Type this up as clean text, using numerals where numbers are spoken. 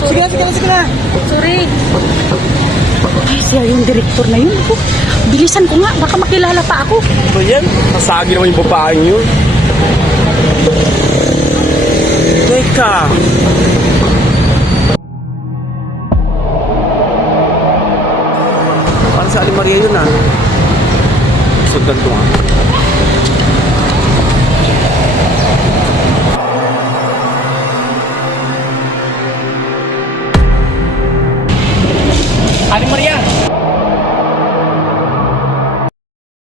Sige na, sige na, sige na. Sorry. Ay, siya yung direktor na yun. Ako, bilisan ko nga, baka makilala pa ako. Ano yan? Nasagi naman yung babaeng yun. Teka. Parang sa Aling Maria yun ah. Sundan ko nga. Aling Maria!